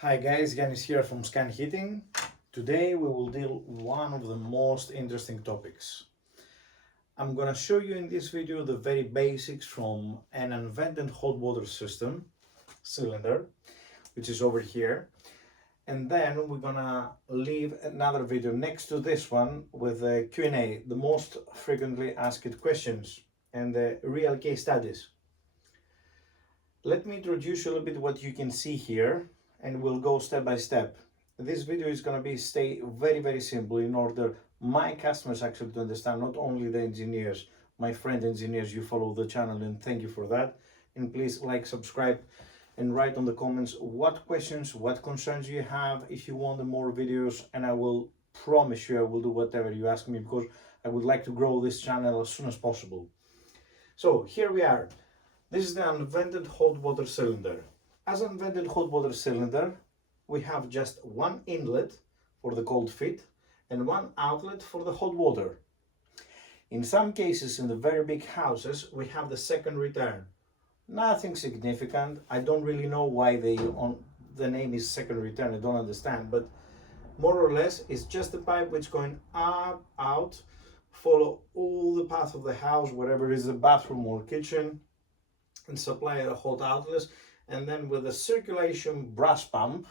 Hi guys, Yiannis here from SKAN Heating. Today we will deal with one of the most interesting topics. I'm gonna show you in this video the very basics from an unvented hot water system cylinder, which is over here. And then we're gonna leave another video next to this one with a Q&A, the most frequently asked questions and the real case studies. Let me introduce you a little bit what you can see here, and we'll go step by step. This video is going to stay very simple in order my customers actually to understand, not only the engineers, my friend engineers, you follow the channel and thank you for that. And please like, subscribe and write on the comments what questions, what concerns you have, if you want more videos, and I will promise you I will do whatever you ask me, because I would like to grow this channel as soon as possible. So here we are. This is the unvented hot water cylinder. As an unvented hot water cylinder, we have just one inlet for the cold feed and one outlet for the hot water. In some cases, in the very big houses, we have the second return. Nothing significant. I don't really know why the name is second return. I don't understand, but more or less, it's just the pipe which is going up, out, follow all the path of the house, wherever is the bathroom or kitchen, and supply the hot outlets. And then with a circulation brass pump,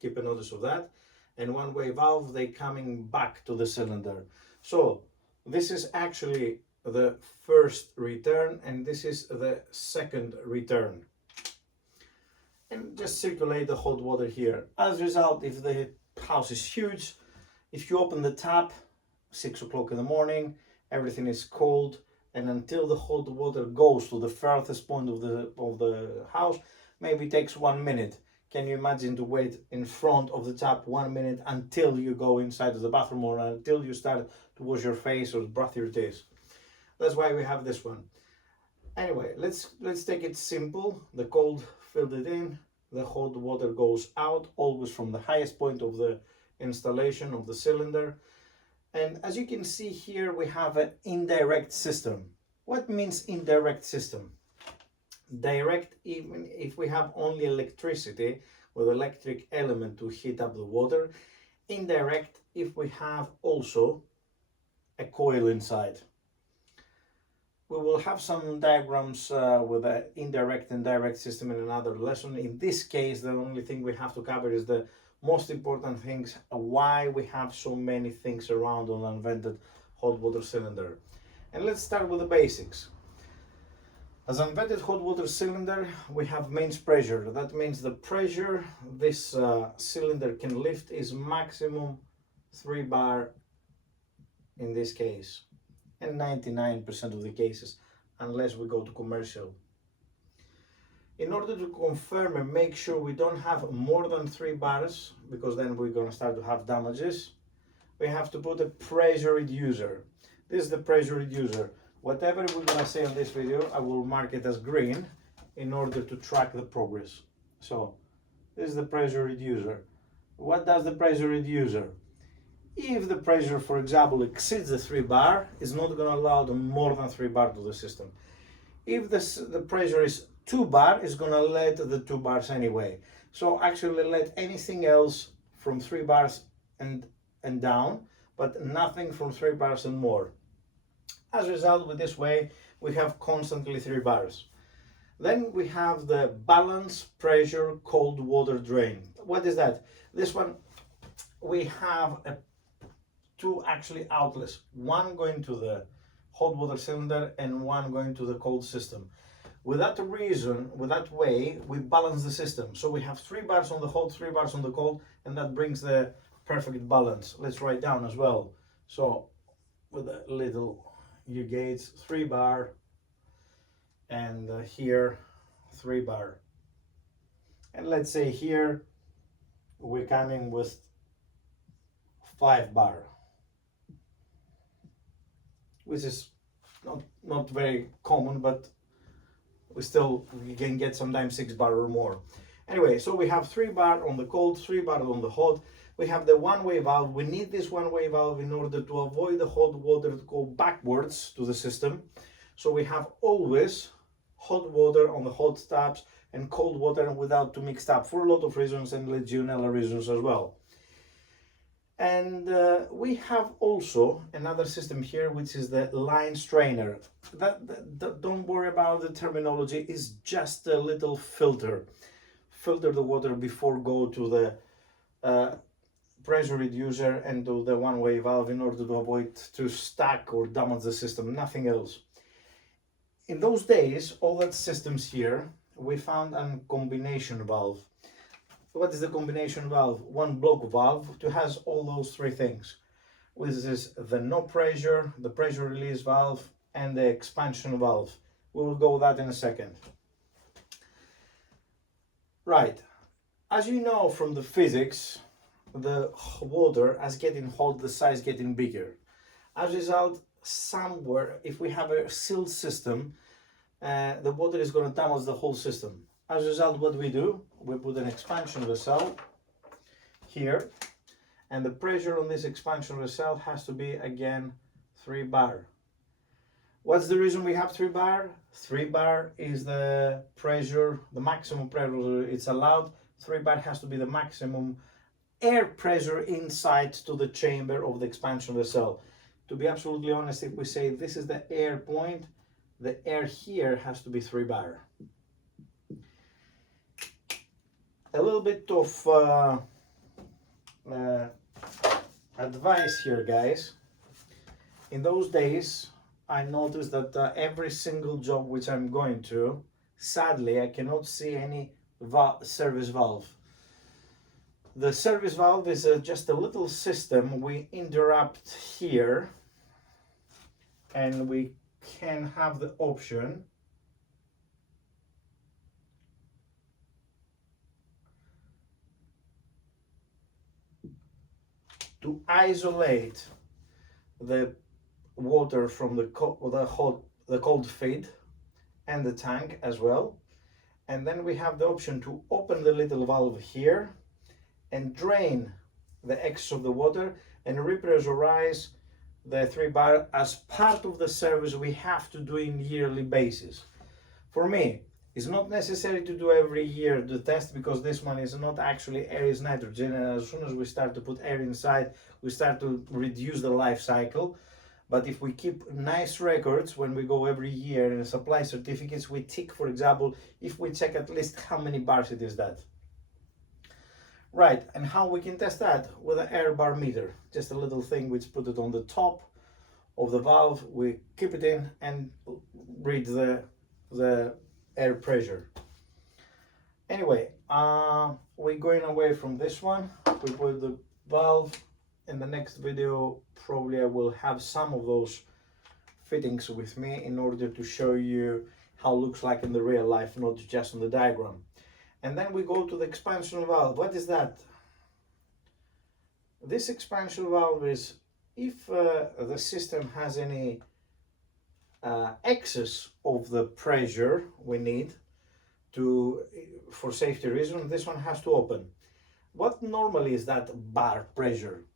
keep a notice of that, and one-way valve, they coming back to the cylinder. So this is actually the first return, and this is the second return. And just circulate the hot water here. As a result, if the house is huge, if you open the tap 6 o'clock in the morning, everything is cold, and until the hot water goes to the furthest point of the house, maybe takes 1 minute. Can you imagine to wait in front of the tap 1 minute until you go inside of the bathroom or until you start to wash your face or brush your teeth? That's why we have this one. Anyway, let's take it simple. The cold filled it in, the hot water goes out, always from the highest point of the installation of the cylinder. And as you can see here, we have an indirect system. What means indirect system? Direct, even if we have only electricity with electric element to heat up the water. Indirect, if we have also a coil inside. We will have some diagrams with an indirect and direct system in another lesson. In this case, the only thing we have to cover is the most important things, why we have so many things around on an unvented hot water cylinder. And let's start with the basics. As an unvented hot water cylinder, we have mains pressure. That means the pressure this cylinder can lift is maximum 3 bar in this case, and 99% of the cases, unless we go to commercial. In order to confirm and make sure we don't have more than 3 bars, because then we're going to start to have damages, we have to put a pressure reducer. This is the pressure reducer. Whatever we're going to say on this video, I will mark it as green in order to track the progress. So this is the pressure reducer. What does the pressure reducer? If the pressure, for example, exceeds the 3 bar, it's not going to allow more than 3 bar to the system. If the pressure is 2 bar, it's going to let the 2 bars anyway. So actually let anything else from 3 bars and down, but nothing from 3 bars and more. As a result, with this way, we have constantly 3 bars. Then we have the balance pressure cold water drain. What is that? This one, we have two actually outlets, one going to the hot water cylinder and one going to the cold system. With that reason, with that way, we balance the system. So we have 3 bars on the hot, 3 bars on the cold, and that brings the perfect balance. Let's write down as well. So with a little U-gates, 3 bar, and here 3 bar. And let's say here we're coming with 5 bar, which is not very common, but we can get sometimes 6 bar or more. Anyway, so we have 3 bar on the cold, 3 bar on the hot. We have the one-way valve. We need this one-way valve in order to avoid the hot water to go backwards to the system. So we have always hot water on the hot taps and cold water without to mixed up for a lot of reasons and Legionella reasons as well. And we have also another system here, which is the line strainer. Don't worry about the terminology, it's just a little filter. Filter the water before go to the pressure reducer and to the one-way valve in order to avoid to stack or damage the system, nothing else. In those days, all that systems here, we found a combination valve. What is the combination valve? One block valve to has all those three things. Which is the no pressure, the pressure release valve, and the expansion valve. We will go with that in a second. Right, as you know from the physics, the water as getting hot, the size getting bigger. As a result, somewhere, if we have a sealed system, the water is going to damage the whole system. As a result, what we do, we put an expansion vessel here, and the pressure on this expansion vessel has to be again 3 bar. What's the reason we have 3 bar? 3 bar is the pressure, the maximum pressure it's allowed. 3 bar has to be the maximum air pressure inside to the chamber of the expansion vessel. To be absolutely honest, if we say this is the air point, the air here has to be 3 bar. A little bit of advice here, guys. In those days, I noticed that every single job which I'm going to, sadly, I cannot see any service valve. The service valve is just a little system we interrupt here, and we can have the option to isolate the water from the cold feed and the tank as well. And then we have the option to open the little valve here and drain the excess of the water and repressurize the 3 bar as part of the service we have to do in yearly basis. For me, it's not necessary to do every year the test, because this one is not actually air, is nitrogen, and as soon as we start to put air inside, we start to reduce the life cycle. But if we keep nice records when we go every year in supply certificates, we tick, for example, if we check at least how many bars it is that. Right, and how we can test that? With an air bar meter, just a little thing which put it on the top of the valve, we keep it in and read the air pressure. Anyway, we're going away from this one. We put the valve. In the next video, probably I will have some of those fittings with me in order to show you how it looks like in the real life, not just on the diagram. And then we go to the expansion valve. What is that? This expansion valve is if the system has any excess of the pressure we need to, for safety reasons, this one has to open. What normally is that bar pressure?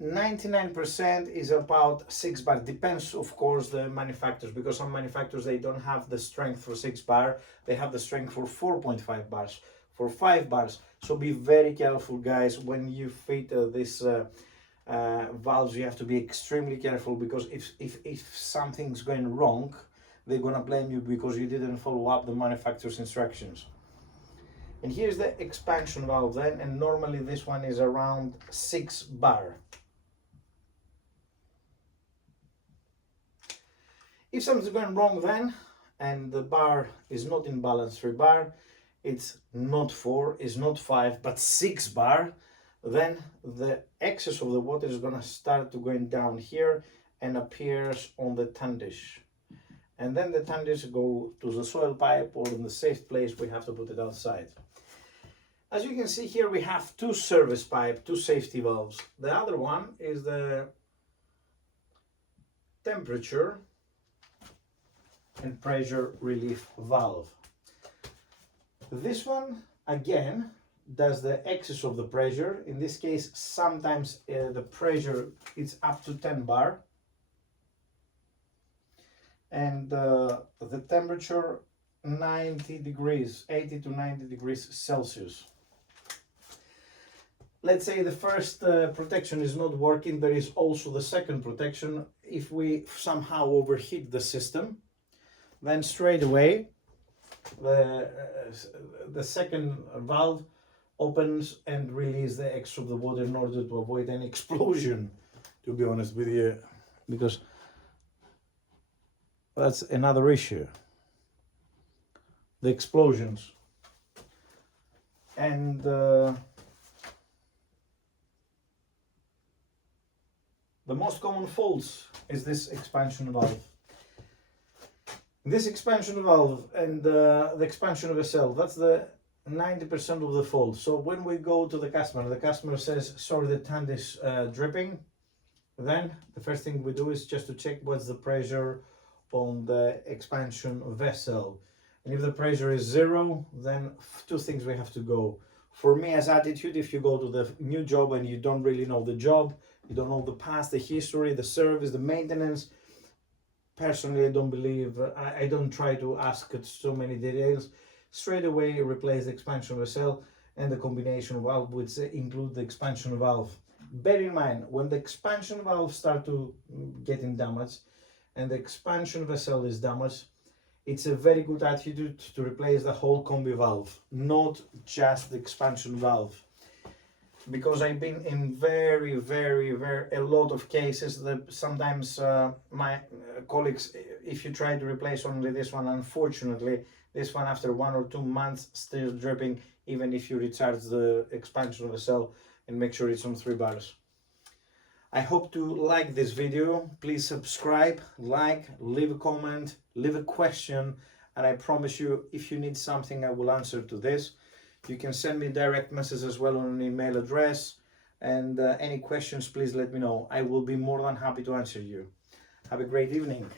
99% is about 6 bar. Depends, of course, the manufacturers, because some manufacturers, they don't have the strength for 6 bar, they have the strength for 4.5 bars, for 5 bars. So be very careful, guys, when you fit this valves. You have to be extremely careful, because if something's going wrong, they're gonna blame you because you didn't follow up the manufacturer's instructions. And here's the expansion valve then, and normally this one is around 6 bar. If something's going wrong then, and the bar is not in balance 3 bar, it's not 4, it's not 5, but 6 bar, then the excess of the water is going to start to going down here and appears on the tandish. And then the tandish go to the soil pipe, or in the safe place we have to put it outside. As you can see here, we have 2 service pipe, 2 safety valves. The other one is the temperature and pressure relief valve. This one again does the excess of the pressure. In this case, sometimes the pressure is up to 10 bar, and the temperature 90 degrees, 80 to 90 degrees Celsius. Let's say the first protection is not working, there is also the second protection. If we somehow overheat the system, then straight away the second valve opens and release the extra of the water in order to avoid any explosion, to be honest with you, because that's another issue, the explosions. And the most common faults is this expansion valve. This expansion valve and the expansion of a cell, that's the 90% of the fault. So when we go to the customer says, sorry, the tank is dripping, then the first thing we do is just to check what's the pressure on the expansion vessel. And if the pressure is 0, then two things we have to go. For me as attitude, if you go to the new job and you don't really know the job, you don't know the past, the history, the service, the maintenance, personally, I don't believe, I don't try to ask so many details. Straight away replace the expansion vessel and the combination valve, which include the expansion valve. Bear in mind, when the expansion valve start to getting damaged and the expansion vessel is damaged, it's a very good attitude to replace the whole combi valve, not just the expansion valve. Because I've been in very a lot of cases that sometimes my colleagues, if you try to replace only this one, unfortunately this one after 1 or 2 months still dripping, even if you recharge the expansion of the cell and make sure it's on 3 bars. I hope to like this video. Please subscribe, like, leave a comment, leave a question, and I promise you, if you need something, I will answer to this. You can send me direct message as well on an email address, and any questions, please let me know. I will be more than happy to answer you. Have a great evening.